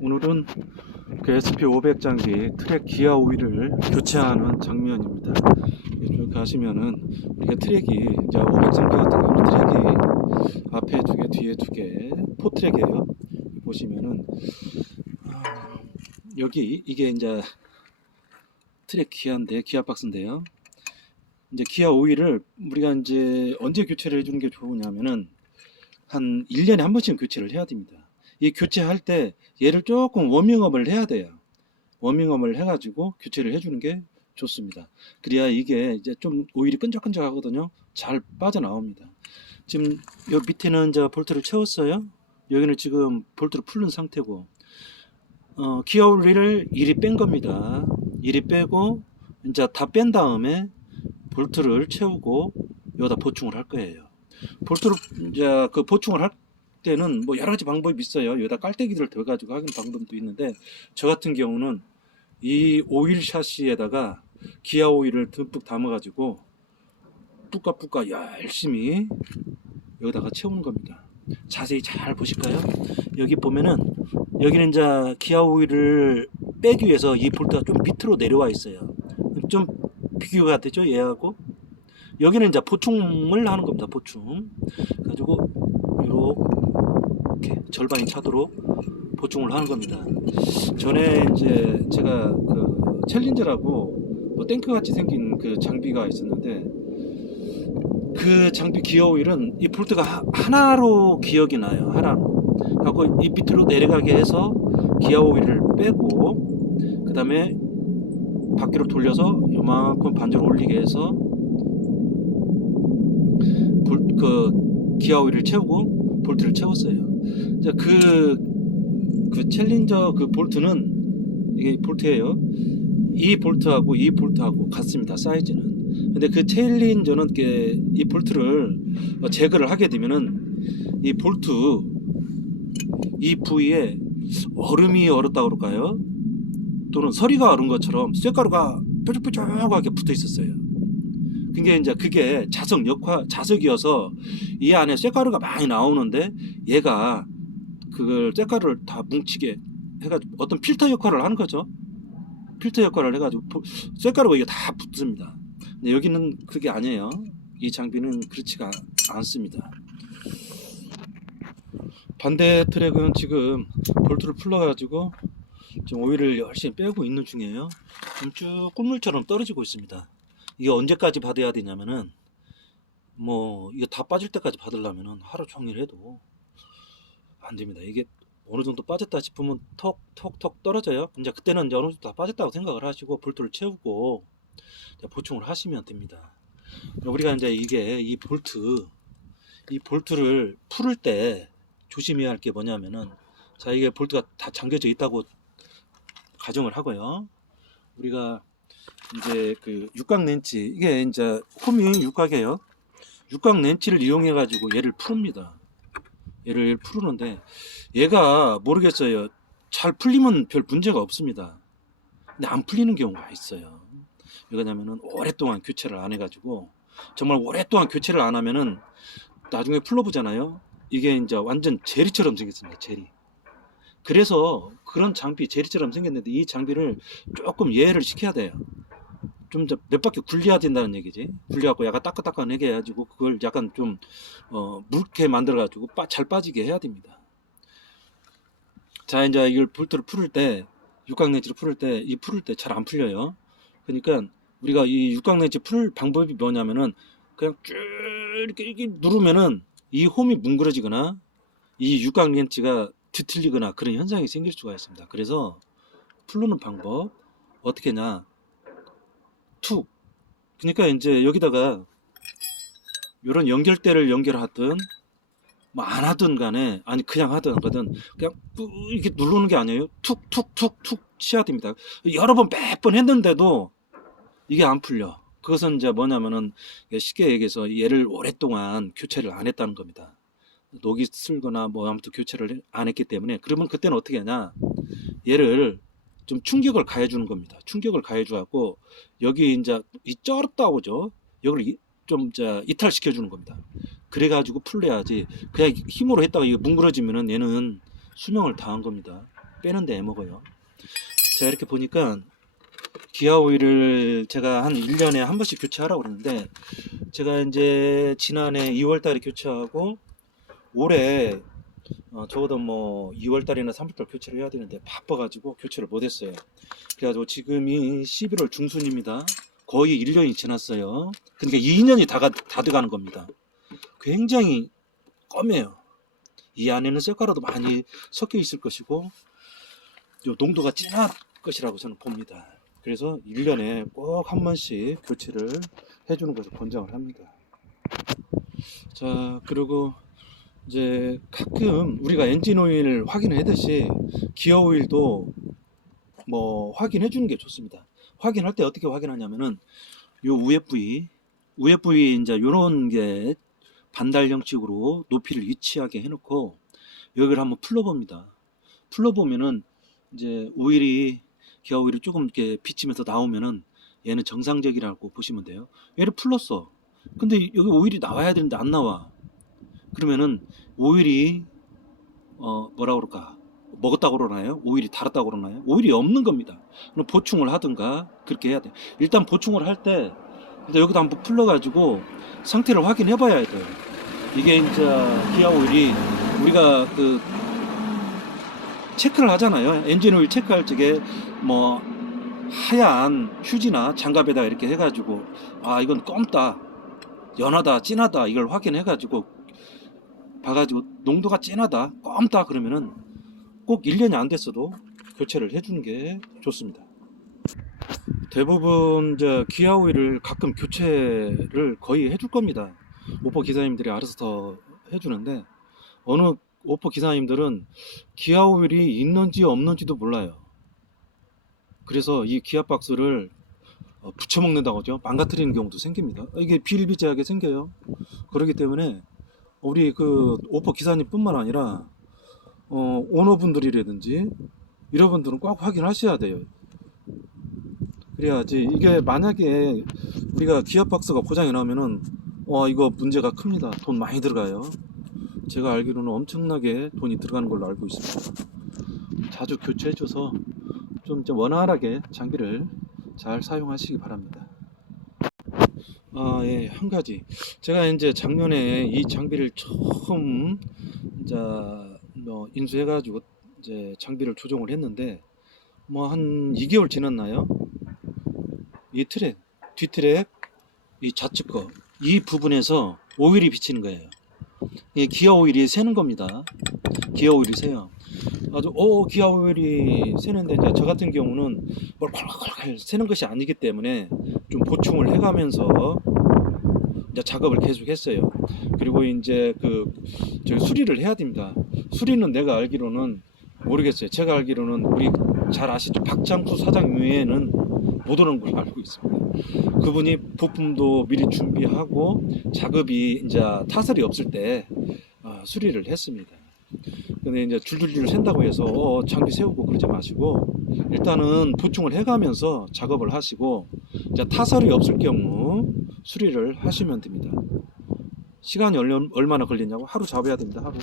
오늘은 그 SP500 장비 트랙 기아 오일을 교체하는 장면입니다. 쭉 가시면은 우리가 트랙이 이제 500 장비 같은 경우는 트랙이 앞에 두 개, 뒤에 두 개, 포트랙이에요. 보시면은 여기 이게 이제 트랙 기아인데 기아 박스인데요. 이제 기아 오일을 우리가 이제 언제 교체를 해주는 게 좋으냐면은 한 1년에 한 번씩 교체를 해야 됩니다. 이 교체할 때 얘를 조금 워밍업을 해야 돼요. 워밍업을 해가지고 교체를 해주는 게 좋습니다. 그래야 이게 이제 좀 오일이 끈적끈적하거든요. 잘 빠져나옵니다. 지금 요 밑에는 이제 볼트를 채웠어요. 여기는 지금 볼트를 풀는 상태고, 기어 오일을 이리 뺀 겁니다. 이리 빼고 이제 다 뺀 다음에 볼트를 채우고 여기다 보충을 할 거예요. 볼트를 이제 그 보충을 할 때는 뭐 여러 가지 방법이 있어요. 여기다 깔때기를 대가지고 하는 방법도 있는데, 저 같은 경우는 이 오일 샤시에다가 기아 오일을 듬뿍 담아가지고 뿌까뿌까 열심히 여기다가 채우는 겁니다. 자세히 잘 보실까요? 여기 보면은 여기는 이제 기아 오일을 빼기 위해서 이 볼트가 좀 밑으로 내려와 있어요. 좀 비교가 되죠, 얘하고. 여기는 이제 보충을 하는 겁니다. 보충 가지고 이렇게 절반이 차도록 보충을 하는 겁니다. 전에 이제 제가 그 챌린저라고 뭐 탱크 같이 생긴 그 장비가 있었는데, 그 장비 기어 오일은 이 볼트가 하나로 기억이 나요. 하나로 하고 이 밑으로 내려가게 해서 기어 오일을 빼고, 그 다음에 바퀴로 돌려서 요만큼 반지로 올리게 해서 그 기아 오일을 채우고 볼트를 채웠어요. 이제 그 챌린저 그 볼트는 이게 볼트예요. 이 볼트하고 이 볼트하고 같습니다. 사이즈는. 근데 그 챌린저는 이 볼트를 제거를 하게 되면은 이 볼트 이 부위에 얼음이 얼었다 그럴까요? 또는 서리가 얼은 것처럼 쇳가루가 뾰족뾰족하게 붙어 있었어요. 그게 이제 그게 자석이어서 이 안에 쇳가루가 많이 나오는데, 얘가 그걸 쇳가루를 다 뭉치게 해가지고 어떤 필터 역할을 하는 거죠. 필터 역할을 해가지고 쇳가루가 이게 다 붙습니다. 근데 여기는 그게 아니에요. 이 장비는 그렇지가 않습니다. 반대 트랙은 지금 볼트를 풀러가지고 지금 오일을 열심히 빼고 있는 중이에요. 쭉 꿀물처럼 떨어지고 있습니다. 이게 언제까지 받아야 되냐면은, 뭐 이거 다 빠질 때까지 받으려면은 하루 종일 해도 안 됩니다. 이게 어느 정도 빠졌다 싶으면 톡톡톡 떨어져요. 이제 그때는 이제 어느 정도 다 빠졌다고 생각을 하시고 볼트를 채우고 보충을 하시면 됩니다. 우리가 이제 이 볼트를 풀을 때 조심해야 할 게 뭐냐면은, 자, 이게 볼트가 다 잠겨져 있다고 가정을 하고요. 우리가 이제 그 육각 렌치, 이게 이제 홈이 육각이에요. 육각 렌치를 이용해 가지고 얘를 푸릅니다. 얘를 푸르는데 얘가 모르겠어요. 잘 풀리면 별 문제가 없습니다. 근데 안 풀리는 경우가 있어요. 왜냐면은 오랫동안 교체를 안 해가지고, 정말 오랫동안 교체를 안 하면은 나중에 풀러보잖아요. 이게 이제 완전 제리처럼 생겼습니다. 제리. 그래서 그런 장비 제리처럼 생겼는데, 이 장비를 조금 예를 시켜야 돼요. 좀 몇 바퀴 굴려야 된다는 얘기지. 굴려갖고 약간 따끈따끈하게 해가지고 그걸 약간 좀 묽게 만들어가지고 잘 빠지게 해야 됩니다. 자, 이제 이걸 볼트를 풀을 때, 육각렌치를 풀을 때, 풀을 때 잘 안 풀려요. 그러니까 우리가 이 육각렌치 풀 방법이 뭐냐면은, 그냥 쭉 이렇게 누르면은 이 홈이 뭉그러지거나 이 육각렌치가 뒤틀리거나 그런 현상이 생길 수가 있습니다. 그래서 풀는 방법 어떻게 냐, 툭. 그러니까 이제 여기다가 이런 연결대를 연결하든 뭐 안 하든 간에, 아니 그냥 하든 안 하든 그냥 이렇게 누르는 게 아니에요. 툭툭툭툭 치야 됩니다. 여러 번 몇 번 했는데도 이게 안 풀려. 그것은 이제 뭐냐면은, 쉽게 얘기해서 얘를 오랫동안 교체를 안 했다는 겁니다. 녹이 슬거나 뭐 아무튼 교체를 안 했기 때문에. 그러면 그때는 어떻게 하냐, 얘를 좀 충격을 가해주는 겁니다. 충격을 가해주고 여기 이제 이 쩔었다고 그죠? 여기를 좀 이탈시켜 주는 겁니다. 그래가지고 풀려야지. 그냥 힘으로 했다가 이게 뭉그러지면은 얘는 수명을 다한 겁니다. 빼는데 애먹어요. 제가 이렇게 보니까 기아 오일을 제가 한 1년에 한 번씩 교체하라고 그랬는데, 제가 이제 지난해 2월 달에 교체하고 올해 적어도 뭐 2월 달이나 3월 달 교체를 해야 되는데 바빠가지고 교체를 못했어요. 그래가지고 지금이 11월 중순입니다. 거의 1년이 지났어요. 그러니까 2년이 다 돼가는 겁니다. 굉장히 검해요. 이 안에는 쇳가루도 많이 섞여 있을 것이고 요 농도가 진할 것이라고 저는 봅니다. 그래서 1년에 꼭 한 번씩 교체를 해주는 것을 권장을 합니다. 자, 그리고 이제 가끔 우리가 엔진 오일 확인하듯이 기어 오일도 뭐 확인해 주는 게 좋습니다. 확인할 때 어떻게 확인하냐면은 요 우회 부위 이제 요런 게 반달형식으로 높이를 일치하게 해놓고 여기를 한번 풀러봅니다. 풀러보면은 이제 오일이 기아 오일이 조금 이렇게 비치면서 나오면은 얘는 정상적이라고 보시면 돼요. 얘를 풀렀어. 근데 여기 오일이 나와야 되는데 안 나와. 그러면은 오일이 뭐라 그럴까? 먹었다고 그러나요? 오일이 달았다고 그러나요? 오일이 없는 겁니다. 그럼 보충을 하든가 그렇게 해야 돼. 일단 보충을 할 때 여기다 한번 풀러가지고 상태를 확인해 봐야 돼요. 이게 이제 기아 오일이 우리가 그 체크를 하잖아요. 엔진 오일 체크할 적에 뭐 하얀 휴지나 장갑에다 이렇게 해가지고 아 이건 검다, 연하다, 진하다 이걸 확인해가지고 봐가지고 농도가 진하다, 검다 그러면은 꼭 1년이 안 됐어도 교체를 해주는 게 좋습니다. 대부분 이제 기아 오일을 가끔 교체를 거의 해줄 겁니다. 오퍼 기사님들이 알아서 더 해주는데 어느 오퍼 기사님들은 기아 오일이 있는지 없는지도 몰라요. 그래서 이 기아 박스를 붙여먹는다고 하죠. 망가뜨리는 경우도 생깁니다. 이게 비일비재하게 생겨요. 그렇기 때문에 우리 그 오퍼 기사님뿐만 아니라 오너분들이라든지 이런 분들은 꼭 확인하셔야 돼요. 그래야지 이게 만약에 우리가 기아 박스가 고장이 나면은 이거 문제가 큽니다. 돈 많이 들어가요. 제가 알기로는 엄청나게 돈이 들어가는 걸로 알고 있습니다. 자주 교체해줘서 좀 원활하게 장비를 잘 사용하시기 바랍니다. 예, 한 가지. 제가 이제 작년에 이 장비를 처음 이제 인수해가지고 이제 장비를 조정을 했는데 뭐 한 2개월 지났나요? 이 트랙, 뒷트랙, 이 좌측 거, 이 부분에서 오일이 비치는 거예요. 이 기아 오일이 새는 겁니다. 기아 오일이 새요. 아주 기아 오일이 새는데 이제 저 같은 경우는 뭘 콜콜콜 새는 것이 아니기 때문에 좀 보충을 해가면서 이제 작업을 계속했어요. 그리고 이제 저 수리를 해야 됩니다. 수리는 내가 알기로는 모르겠어요. 제가 알기로는 우리 잘 아시죠? 박장수 사장 외에는 못 오는 걸로 알고 있습니다. 그분이 부품도 미리 준비하고 작업이 이제 타설이 없을 때 수리를 했습니다. 근데 이제 줄줄줄 샌다고 해서 장비 세우고 그러지 마시고 일단은 보충을 해가면서 작업을 하시고 이제 타설이 없을 경우 수리를 하시면 됩니다. 시간이 얼마나 걸리냐고? 하루 잡아야 됩니다. 하루.